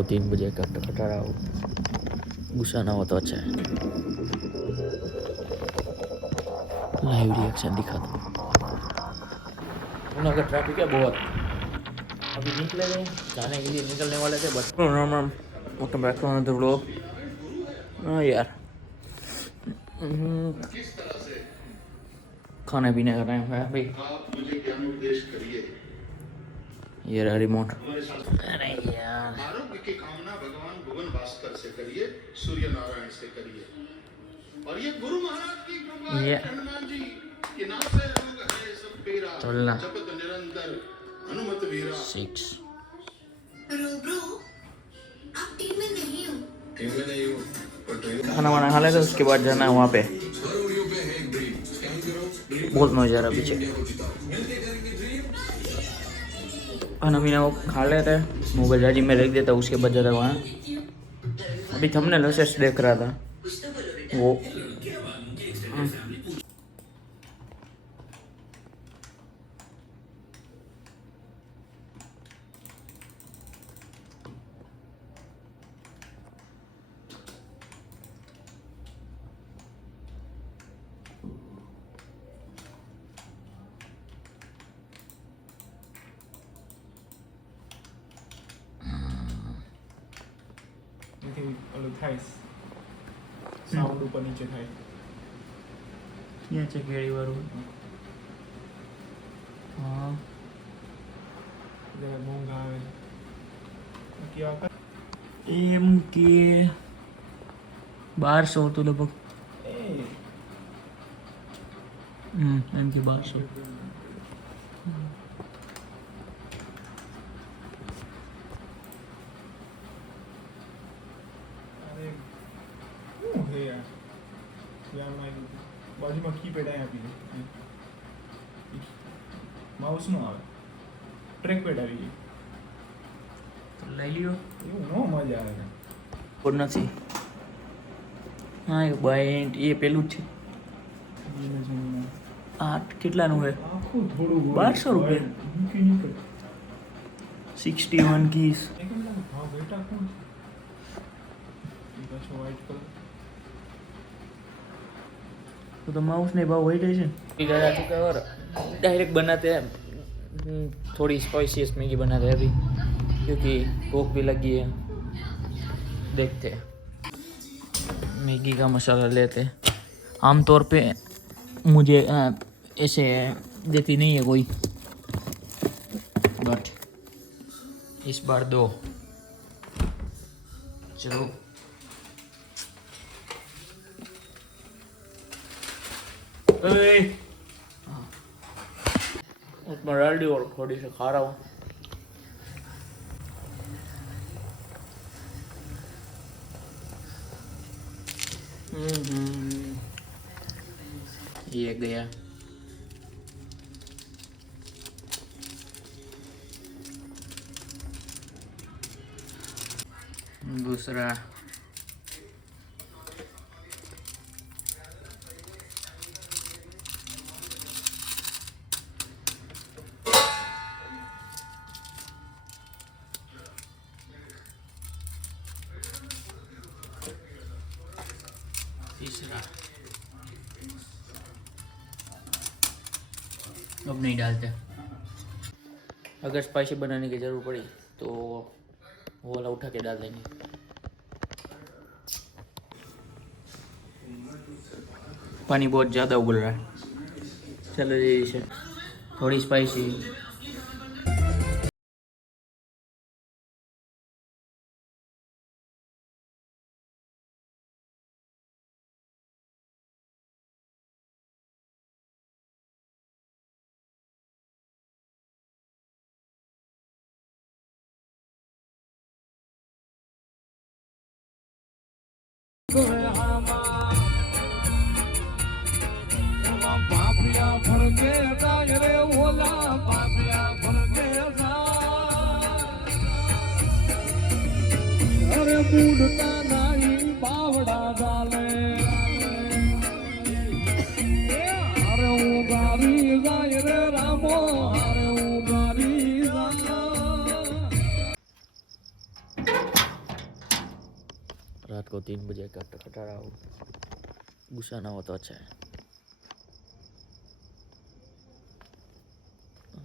को 3 बजे का कटा रहा हो, गुस्सा ना हो तो अच्छा है। लाइव रिएक्शन दिखा दो। उन लोगों का ट्रैफिक है बहुत। अभी निकले थे, जाने के लिए निकलने वाले थे बट मोटा बैकग्राउंड तो लोग हाँ यार खाने पीने का टाइम है अभी। ये रहा रिमोट। अरे यार आरोग्य की कामना भगवान भुवन भास्कर से करिए, सूर्य नारायण से करिए, और ये गुरु महाराज की कृपा है हनुमान जी के नाम से रोग है सब पीरा, जपत निरंतर हनुमत वीरा। 6 ब्रो आप टीम में नहीं हो। खाना वाना खा लेते उसके बाद जाना है वहाँ पे। बहुत मजा आ रहा पीछे। खाना पीना वो खा लेते मोबाइल चार्जिंग में रख देता, उसके बाद जाता वहाँ। अभी थंबनेल मैसेज देख रहा था वो। ઓલું થાય સાઉન્ડ ઉપર નીચે થાય ત્યાં છે કેળી વાળું. હા જરા મોંઘા આવે બાકી આ એમ કે 1200 તો લગભગ. એમ કે 1200. બાજુમાં કીપેડ અહીં આપી દે. માઉસ નો આવે, ટ્રેક પેડ આવી જાય. લઈ લ્યો. એવું નો મજા આવે. પણ નથી. હા એ બાઈન્ટ એ પેલું જ છે. આ કેટલાનું છે? આખું થોડું 1200 રૂપિયા. 61 keys. હા બેટા કોણ પાછો વ્હાઈટ કલર तो माउस नहीं भाव वही है इधर चुका है और डायरेक्ट बनाते हैं। थोड़ी स्पाइसीएस मैगी बनाते हैं अभी क्योंकि भूख भी लगी है। देखते हैं मैगी का मसाला लेते हैं। आमतौर पे मुझे ऐसे देती नहीं है कोई, बट इस बार दो। चलो उसमें डाल दी और थोड़ी सी खा रहा हूँ। ये गया दूसरा। तीसरा अब नहीं डालते। अगर स्पाइसी बनाने की ज़रूर पड़ी तो वो वाला उठा के डाल देंगे। पानी बहुत ज़्यादा उबल रहा है। चलो जी इसे थोड़ी स्पाइसी। रात को 3 बजे का खटारा हो, गुस्सा ना हो तो अच्छा है।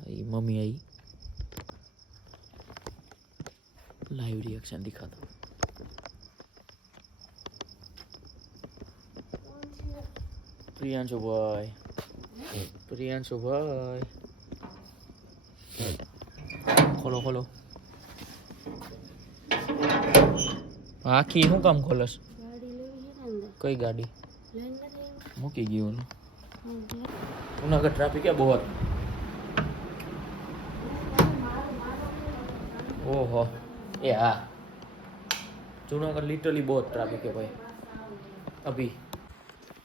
ये मम्मी आई, लाइव रिएक्शन दिखा दो। प्रियांशु भाई, प्रियांशु भाई, खोलो खोलो। आखी શું કામ ખોલસ? કઈ ગાડી? મૂકી ગયું ને જુનાગઢ ટ્રાફિક है बहुत। ओहो ये हाँ, जूनागढ़ लिटरली बहुत ट्रैफिक है भाई।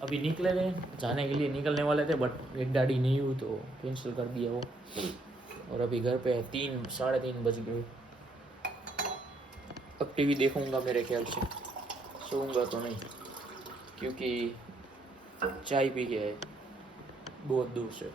अभी निकले थे, जाने के लिए निकलने वाले थे, बट एक गाड़ी नहीं हुई तो कैंसिल कर दिया वो। और अभी घर पे 3 साढ़े 3 बज गए। अब टीवी देखूंगा मेरे ख्याल से, सोऊंगा तो नहीं, क्योंकि चाय पी के है बहुत दूर से।